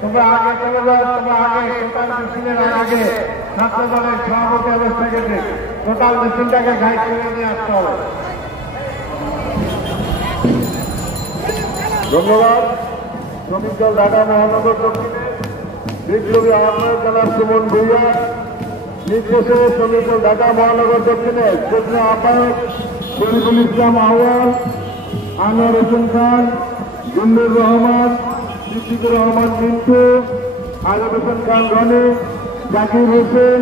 তোমরা আগে চলে যাও, তোমরা আগে টোটাল মিছিলের আগে ছাত্র দলের সভাপতি অবস্থা গেছে টোটাল মিছিলটাকে গাইড করে নিয়ে আসতে হবে। ধন্যবাদ। শ্রমিক দল ঢাকা মহানগর দক্ষিণে বিপ্লবী আহ্বায়ক জনাব সুমন ভূঁইয়া, নির্দেশে শ্রমিক দল ঢাকা মহানগর দক্ষিণে যুগ্ম আহ্বায়ক শরীফুল ইসলাম আহ্বান, আনোয়ার হোসেন খান, জুন্নুর রহমান, সিদ্দিকুর রহমান মিন্টু, আজম হোসেন খান রনি, জাকির হোসেন,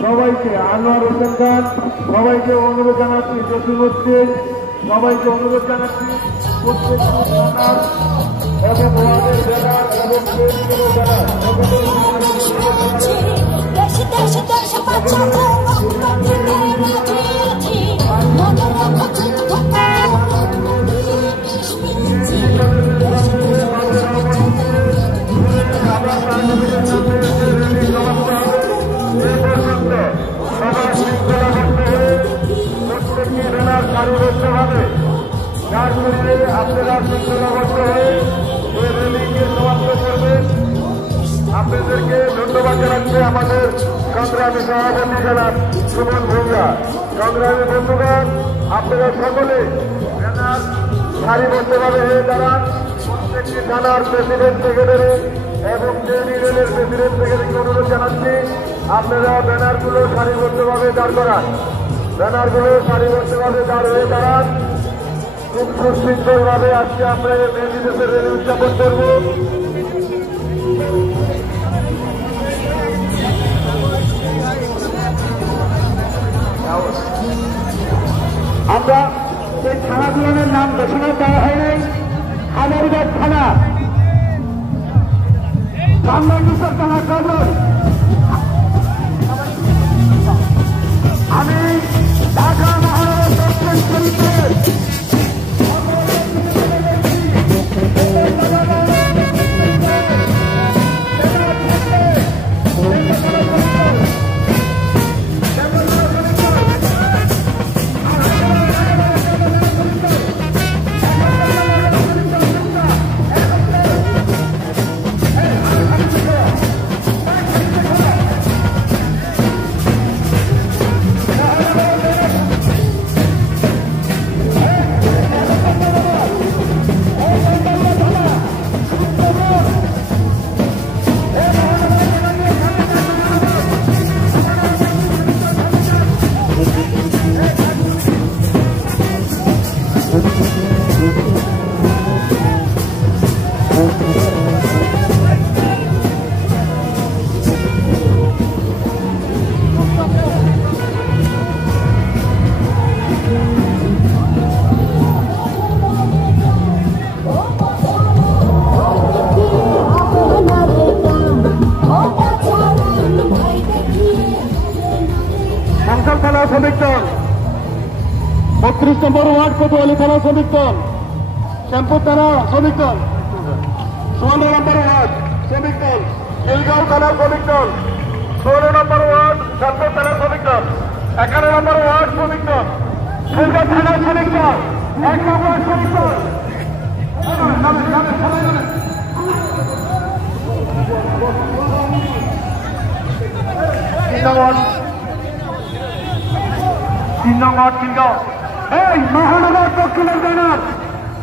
সবাইকে আনোয়ার হোসেন খান, সবাইকে অনুরোধ জানাচ্ছি, জসিম উদ্দিন, সবাইকে অনুরোধ জানাচ্ছি প্রত্যেক থানার এবং ওয়ার্ডের জেলার এবং কেন্দ্রীয় জেলার কার্যবদ্ধভাবে যার জন্য আপনারা শৃঙ্খলাবদ্ধ হয়ে এই র্যালিকে সমাপ্ত করবেন। আপনাদেরকে ধন্যবাদ জানাচ্ছি আমাদের সংগ্রামী সভাপতি জনাব সুমন ভূঁইয়া। সংগ্রামী বন্ধুগণ, আপনারা সকলে সারিবদ্ধভাবে হয়ে দাঁড়ান। প্রত্যেকটি থানার প্রেসিডেন্ট সেক্রেটারি এবং ইউনিয়নের প্রেসিডেন্ট সেক্রেটারিকে অনুরোধ জানাচ্ছি আপনারা ব্যানারগুলো সারিবদ্ধভাবে দাঁড় করান। ব্যানারগুলো সারিবদ্ধভাবে দাঁড় হয়ে দাঁড়ান। খুব সুশৃঙ্খলভাবে আজকে আমরা মে দিবসের র্যালি উদযাপন করব। আমরা এই থানাগুলোর নাম ঘোষণা দেওয়া হয় নাই। হাজারীবাগ থানা, বাংলাদেশের থানা খবর। আমি ঢাকা মহানগর দক্ষিণ শরীফের থানা শ্রমিক দল, 32 নম্বর ওয়ার্ড কোতোয়ালি থানা শ্রমিক দল, শ্যামপুর থানা শ্রমিক দল, 16 নম্বর ওয়ার্ড শ্রমিক দল, খিলগাঁও থানা শ্রমিক দল, 16 নম্বর ওয়ার্ড শ্যামপুর থানা শ্রমিক দল, 11 নম্বর ওয়ার্ড শ্রমিক দল, খিলগাঁও থানা শ্রমিক দল, 1 নম্বর শ্রমিক দল। এই মহানগর দক্ষিণের ব্যানার,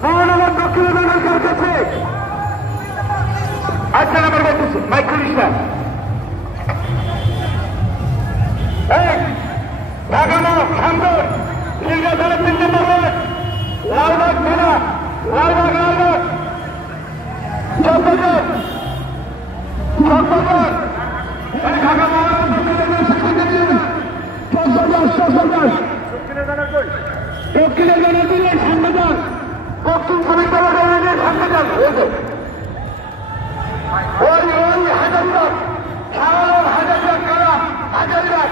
মহানগর দক্ষিণের ব্যানার কার কাছে? আচ্ছা নাম্বার বলতেছি মাইক পুলিশটা ঢাকা খানপুর খিলগাঁও থানা 3 নম্বর লালবাগ থানা, লালবাগ চৌদ্দগড় ঢাকা মহানগর দক্ষিণের ব্যানার দিলে সামনে যান, দক্ষিণ শ্রমিক দলের সামনে যান। ওই হাজারবাগ হাজারবাগ করা হাজারবাগ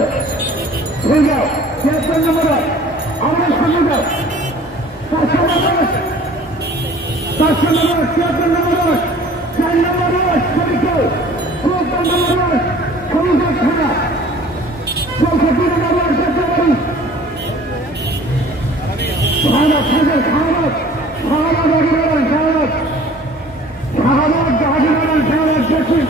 হচ্ছে হয়ে যাও 73 নম্বর আমাদের সামনে যাও 700 নম্বর 73 নম্বর 4 নম্বর শরীফুল 74 নম্বর শরীফুল খানা 64 নম্বর সত্যবাড়ি শাহবাগ শাহবাগ শাহবাগ শাহবাগ শাহবাগ শাহবাগ জাহাজীরান শাহবাগ দেখুন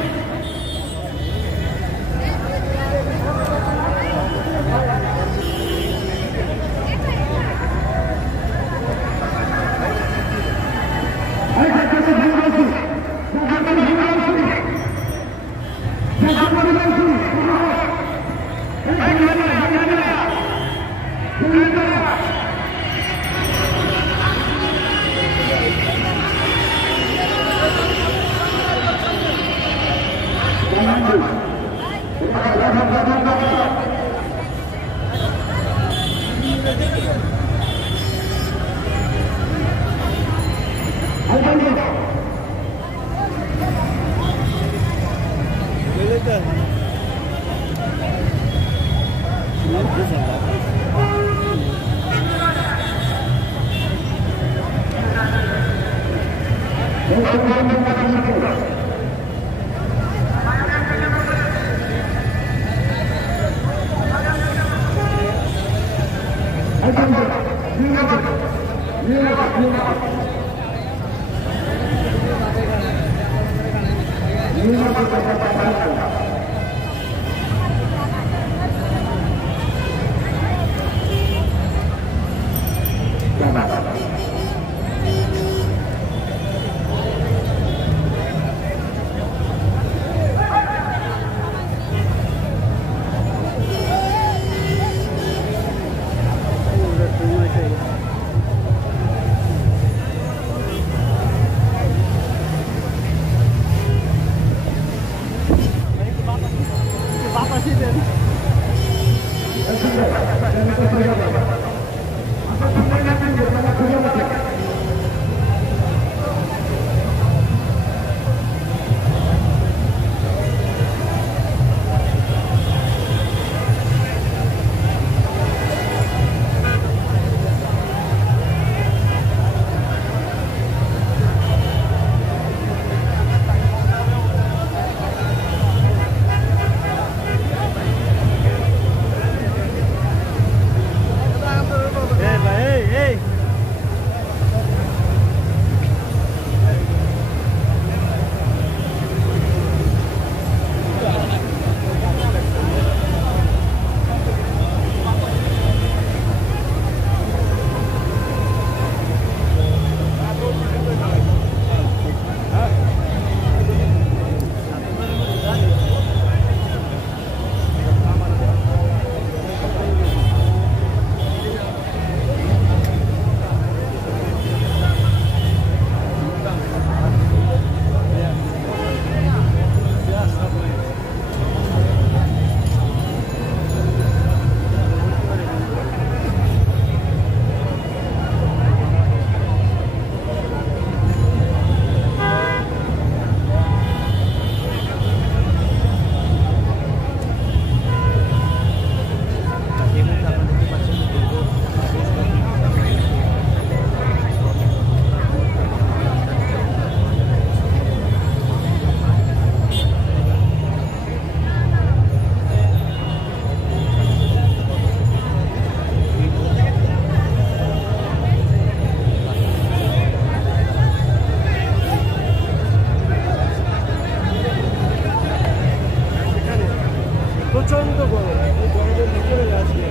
প্রচন্ড গরম, এই গরমের ভিতরে আছে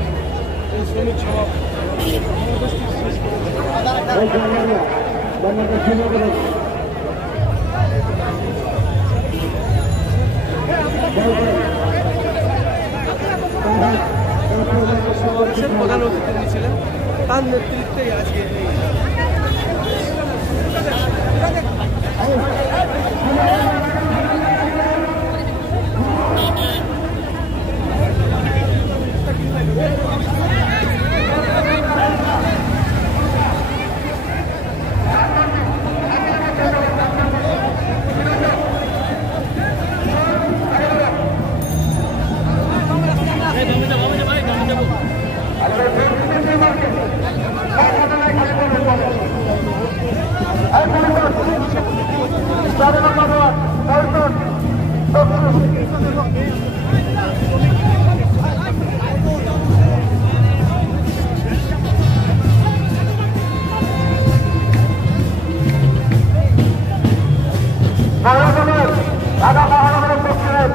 এই শ্রমিক সভা প্রধান অতিথি ছিলেন, তার নেতৃত্বেই আজকে এই ঢাকা মহানগরের পক্ষের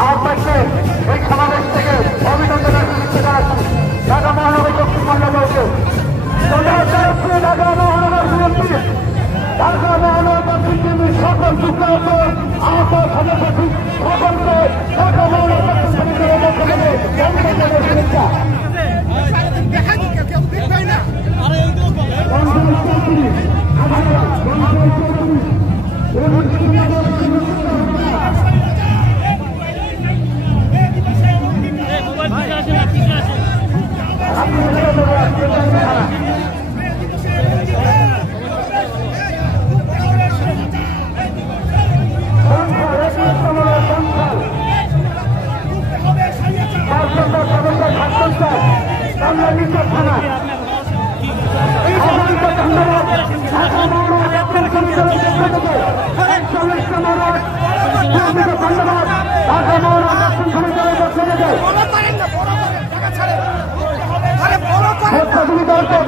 আমার পক্ষে এই সমাবেশ থেকে অভিনন্দনের শুভেচ্ছা জানাচ্ছি ঢাকা মহানগর দক্ষিণ মন্ডলকে ঢাকা মহানগর বিএনপি ঢাকা মহানগর দক্ষিণ বিএনপির সকল যুক্তান্ত আহত সদস্য সকলকে ঢাকা মহানগর দক্ষিণ বিএনপির পক্ষ থেকে অভিনন্দনের শুভেচ্ছা।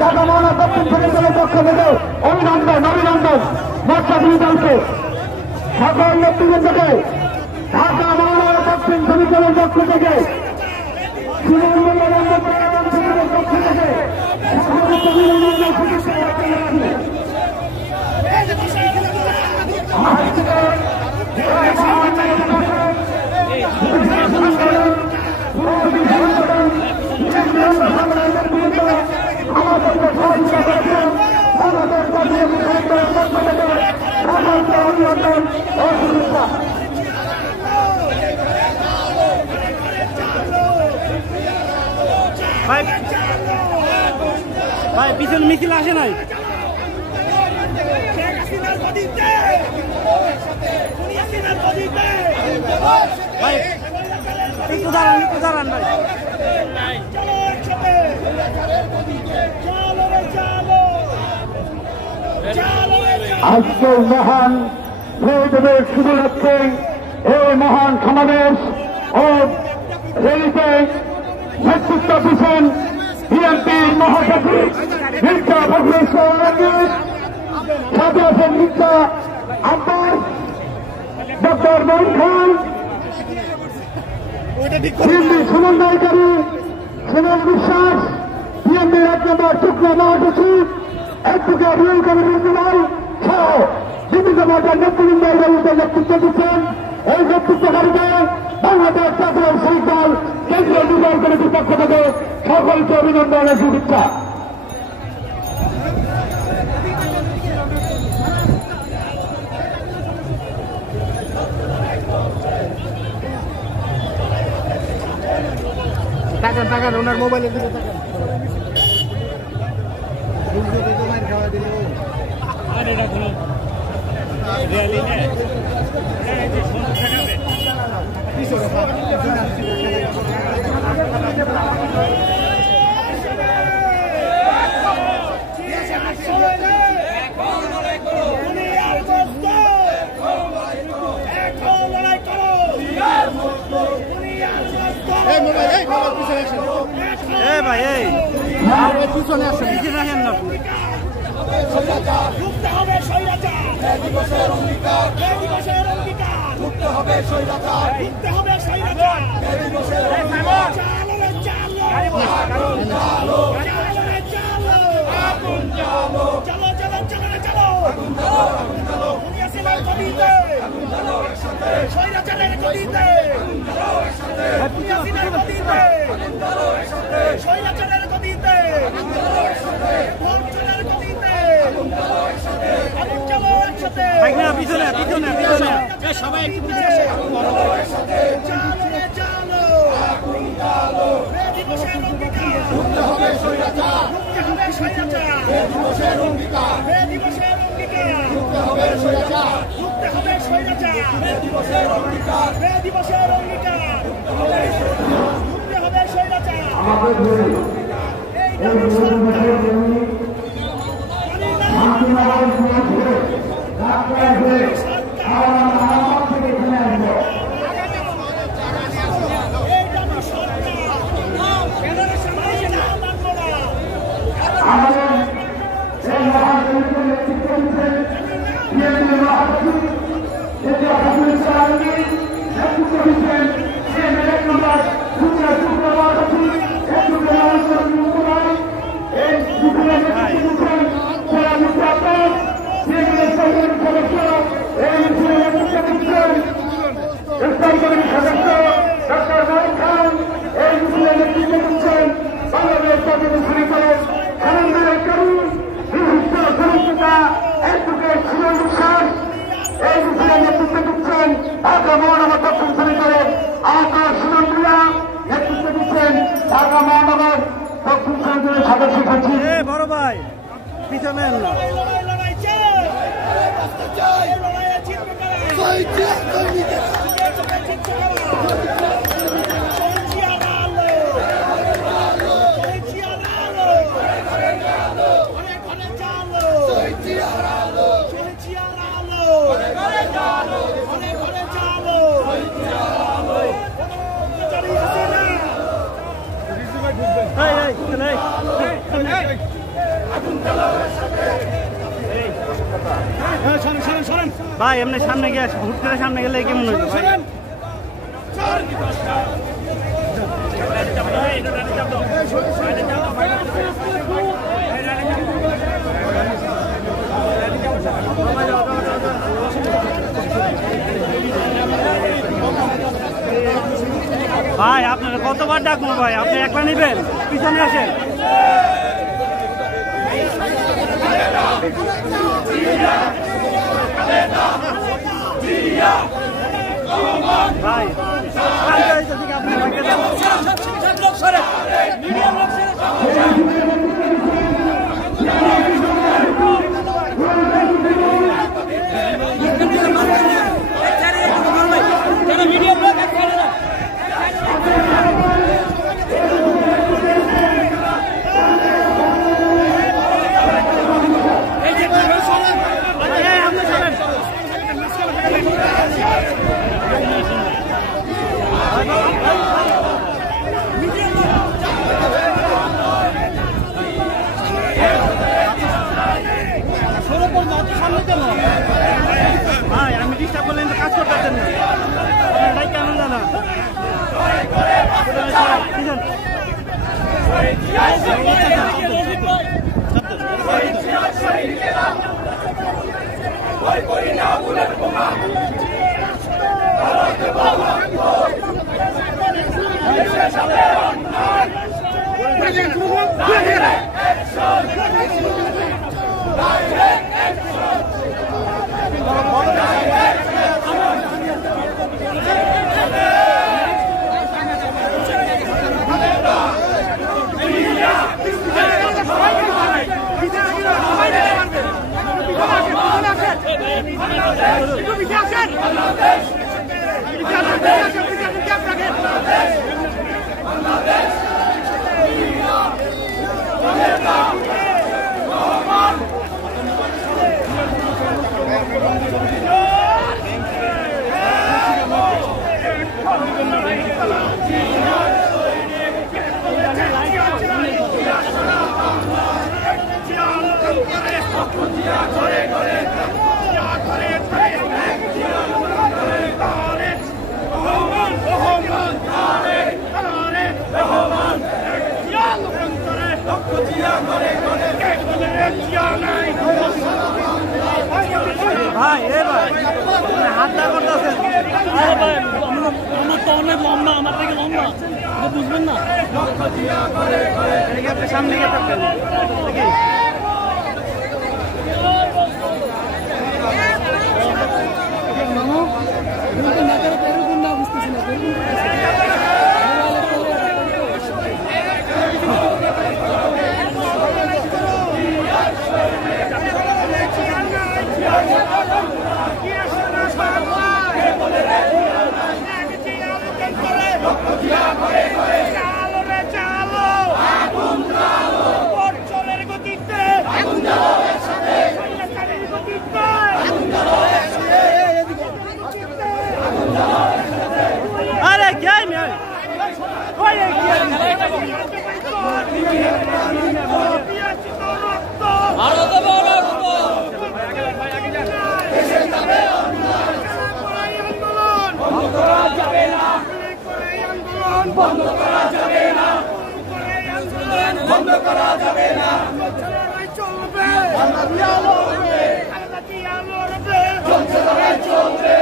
ঢাকা মহানগর দক্ষিণ পরিষদের পক্ষ থেকে অভিনন্দন মৎস্যজীবী দলকে সকল নেতৃবৃন্দকে ঢাকা মহানগর দক্ষিণ পরিষদের পক্ষ থেকে পক্ষ থেকে ভাই পিছনে মিছিল আসে নাই ভাই একটু দাঁড়ান ভাই আজকের মহান মেয়েদের শুরু হচ্ছে এই মহান সমাবেশ ও রেলিতে নেতৃত্ব দিচ্ছেন বিএনপির মহাসচিব মির্জা ফখরুল ইসলাম, সাথে আছেন মির্জা আব্বাস, ডক্টর মঈন খান, বিএনপি সমন্বয়কারী সুনীল বিশ্বাস, বিএনপির 1 নম্বর যুগ্ম মহাসচিব অ্যাডভোকেট রুল কবির ইসলাম সহ বিভিন্ন পর্যায়ের নেতৃবৃন্দ নেতৃত্ব দিচ্ছেন। এই নেতৃত্বকারীকে বাংলাদেশ জাতীয় শহীদ দল কেন্দ্রীয় নির্বাহী কমিটির পক্ষ থেকে সকলকে অভিনন্দনের শুভেচ্ছা। তাকান ওনার মোবাইলের দিকে তাকান। ভাই এই পিছনে আসেন, পিছনে আসেন না। মুক্ত হবে স্বৈরাচার, দিবসের অঙ্গীকার, দিবসের অঙ্গীকার, মুক্ত হবে স্বৈরাচার, মুক্ত হবে স্বৈরাচার, দিবসের অঙ্গীকার, চালো রে চালো, আগুন চালো, চালো রে চালো, আগুন চালো, চলো চলো চলো রে চলো, আগুন চালো, আগুন চালো, দুনিয়ার কবিতে, আগুন চালো একসাথে, স্বৈরাচারের কবিতে, আগুন চালো একসাথে, দুনিয়ার কবিতে, আগুন চালো একসাথে, স্বৈরাচারের কবিতে, আগুন চালো একসাথে, ভোটচোরের কবিতে, আগুন চালো একসাথে, আগুন চালো একসাথে, পিছনে সবাই একটু চালো রে চালো, আগুন চালো, দিবসের অঙ্গীকার, মুক্ত হবে স্বৈরাচার, মুক্ত হবে স্বৈরাচার, দিবসের অঙ্গীকার, দিবসের অঙ্গীকার, মুক্ত হবে স্বৈরাচার, মুক্ত হবে স্বৈরাচার, দিবসের অঙ্গীকার, দিবসের অঙ্গীকার, মুক্ত হবে স্বৈরাচার, মুক্ত হবে স্বৈরাচার। বড় ভাই পিছনে ভাই এমনি সামনে গিয়ে হুট করে সামনে গেলে কেমন হইবে ভাই আপনারা কতবার ডাকবো ভাই আপনি একলা নেবেন পিছনে আসেন ভাই ভাই আমি ডিস্টার্ব করলেন তো কাজ করতে পারতেন না এটাই কেমন জানা ভাই এ ভাই হাতটা করতেছেন আরে ভাই আমার তো অনেক লম্বা আমার থেকে লম্বা বুঝবেন না আপনি সামনে গিয়ে থাকবেন দেখি চালো রে চালো আগুন চালো বন্ধ করা যাবে না, বন্ধ করা যাবে না, চলবে চলছে লড়াই চলবে,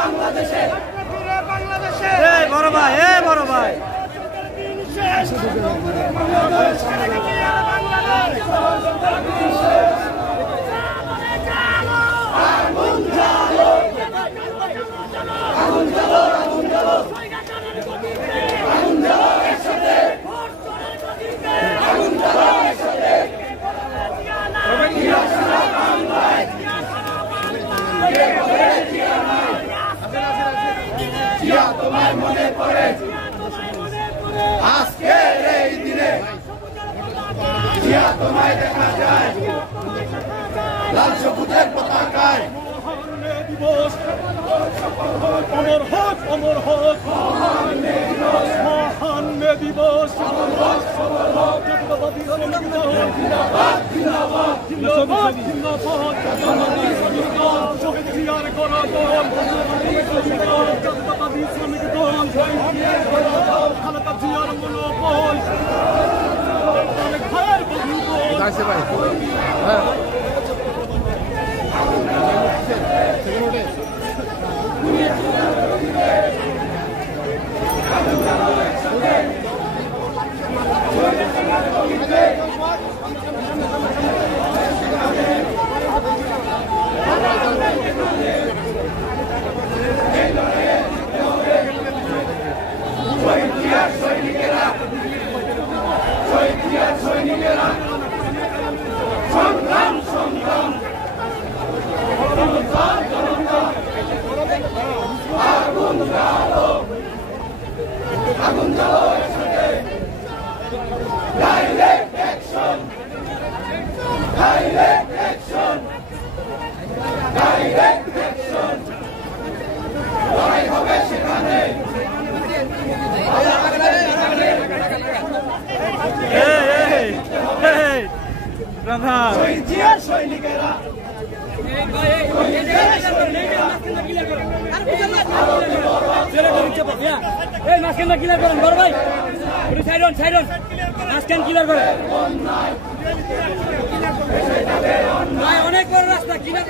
বাংলাদেশে বড় ভাই বড় ভাই তোমায় মনে পড়ে আজকের এই দিনে, জিয়া তোমায় দেখা যায় লাল সবুজের পতাকায়। দিবস অমর হোক, অমর হোক মহান মে দিবস, জাতীয়তাবাদী শহীদ জিয়ার করা দল, জাতীয়তাবাদী শ্রমিক দল, খালেদা জিয়ার মনোবল, ভাইয়ের বন্ধু সৈনিকেরা সংগ্রাম সংগ্রাম আগুন জ্বালো, আগুন জ্বালো একসাথে, direct action, direct action, direct action, লড়াই হবে সেখানে। সৈনিকেরা ক্লিয়ার করেন বড় ভাই, সাইডন সাইডন মাঝখান ক্লিয়ার করেন ভাই, অনেক বড় রাস্তা ক্লিয়ার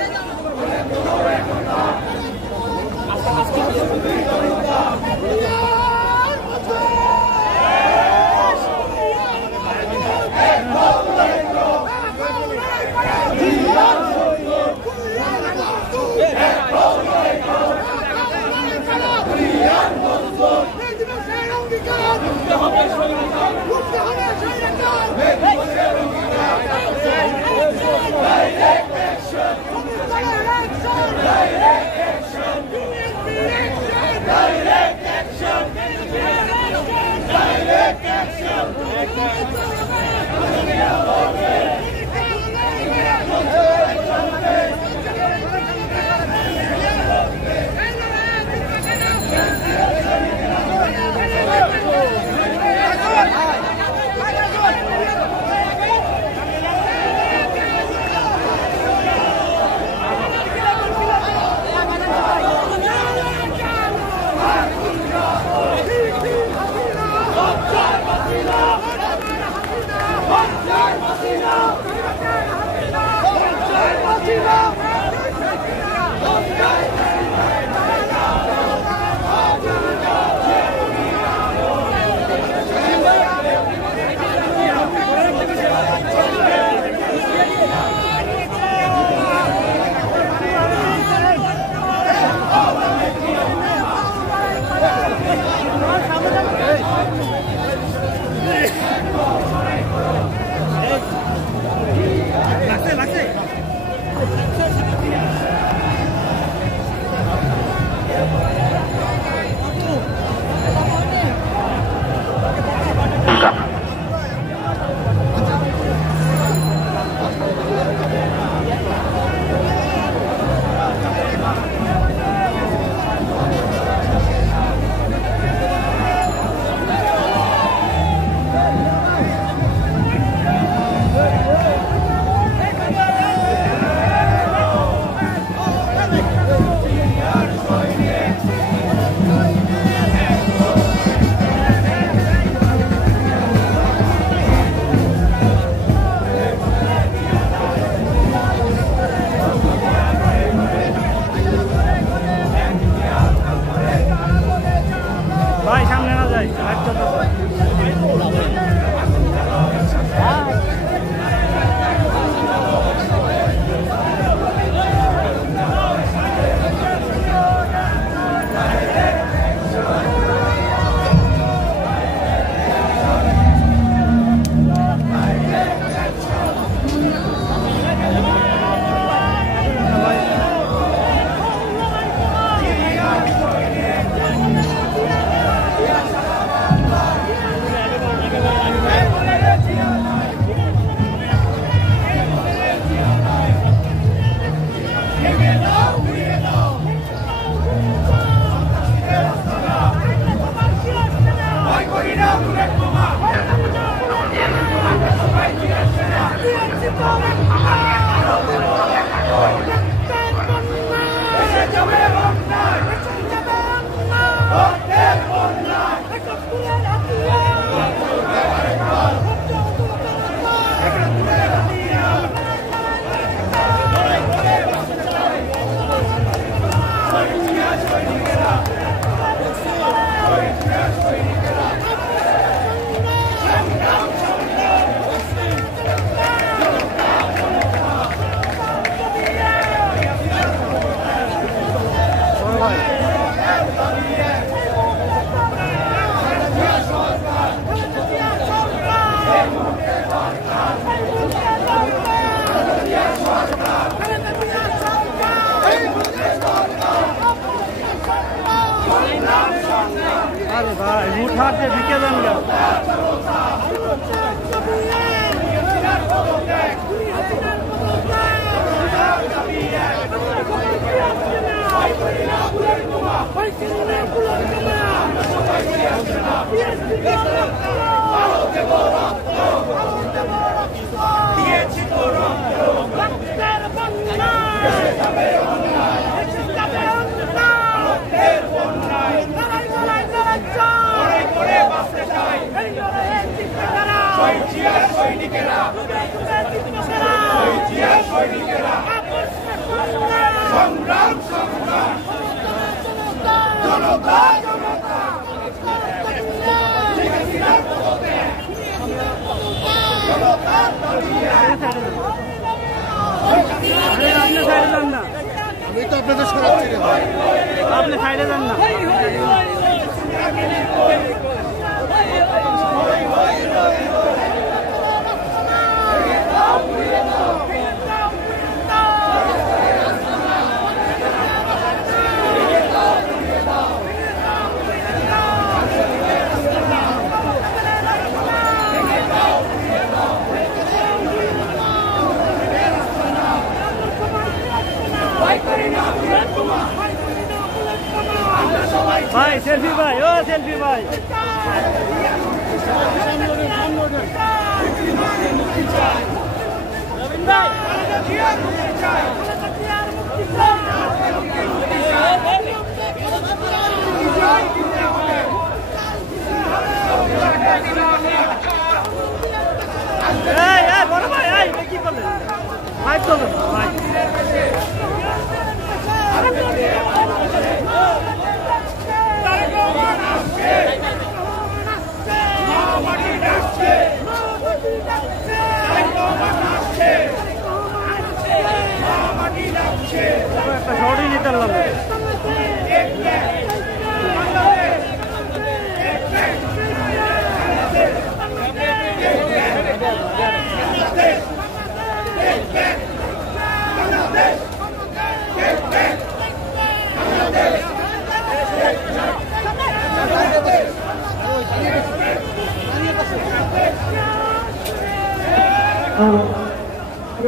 ভাই উঠার যে দিকে যান গা সংগ্রাম সংগ্রাম জনতা জনতা আপনি সাইডে যান না আমি তো আপনাদের সরাচ্ছি রে ভাই আপনি সাইডে যান না ভাই সেলফি ভাই ও সেলফি ভাই বড় ভাই কি করলেন ভাই চলুন ভাই একটা শর্টই নিতে পারলাম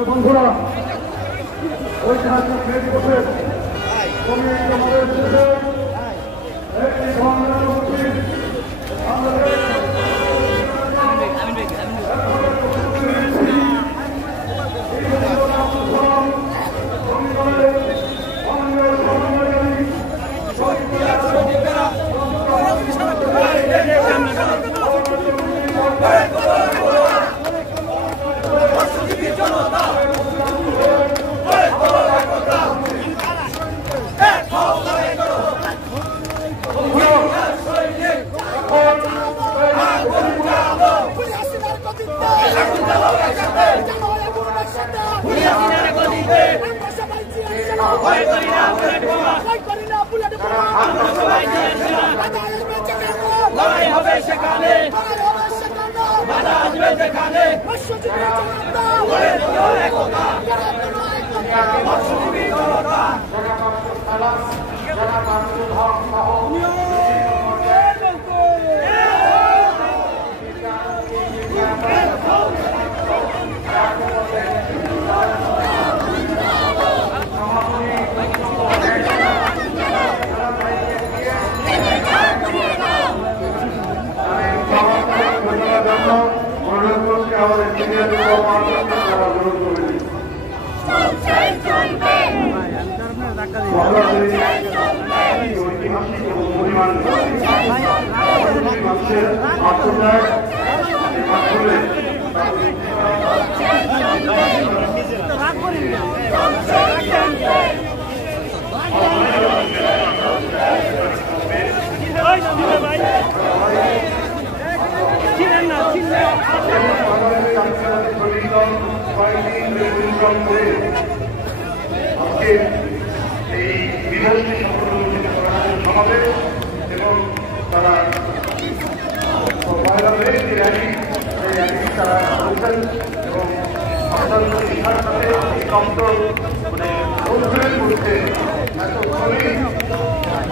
বন্ধুরা ঐতিহাসিক মে দিবসের কমিটি আমাদের দেশে একটি সংগ্রাম উচিত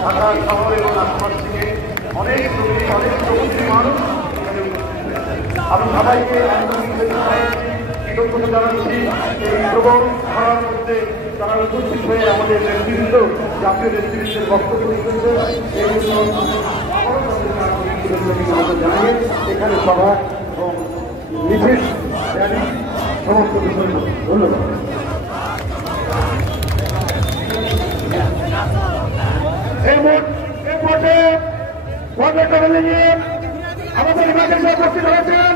ঢাকা শহর এবং আশপাশ থেকে অনেক মানুষ আমি সবাইকে কৃতজ্ঞতা জানাচ্ছি এই প্রবল খরার মধ্যে তারা উপস্থিত হয়ে আমাদের নেতৃবৃন্দ জাতীয় নেতৃবৃন্দের বক্তব্য দিয়েছে এই জন্য জানিয়ে এখানে সভা এবং মিছিল র্যালি সমস্ত বিষয় ধন্যবাদ। এই মুহূর্তে পর্যটন নিয়ে আমাদের মাঝে উপস্থিত হয়েছেন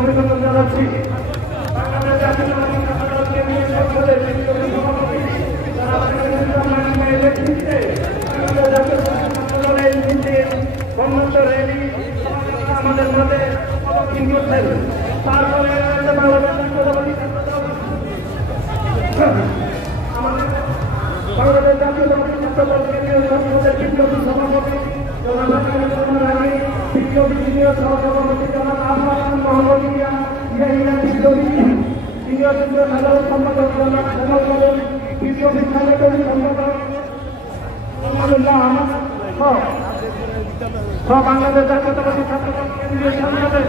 অভিনন্দন জানাচ্ছি আমাদের মধ্যে করছেন তারপরে বাংলাদেশ জাতীয় বিপ্লবী সভাপতি বিপ্লবী সিনিয়র সহসভাপতি জনাব আহমদ মোহাম্মদিয়া বিপ্লবী সিনিয়র সাধারণ সম্পাদক জনাব শ্যামল বলেন বিপ্লবী সাংগঠনিক সম্পাদক বাংলাদেশ জাতীয়তাবাদী ছাত্রদল কেন্দ্রীয় সংসদের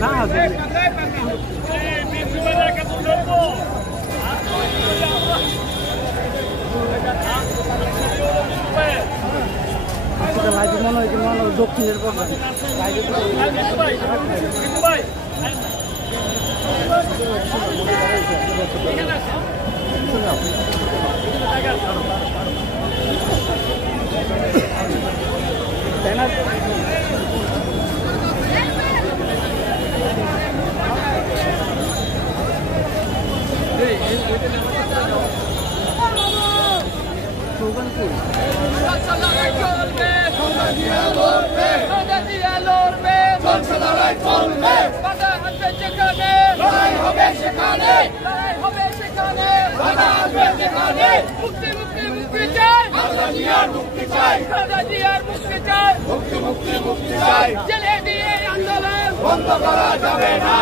না লাইট মনে হয় দক্ষিণের প্রোগ্রাম বন্ধ করা যাবে না।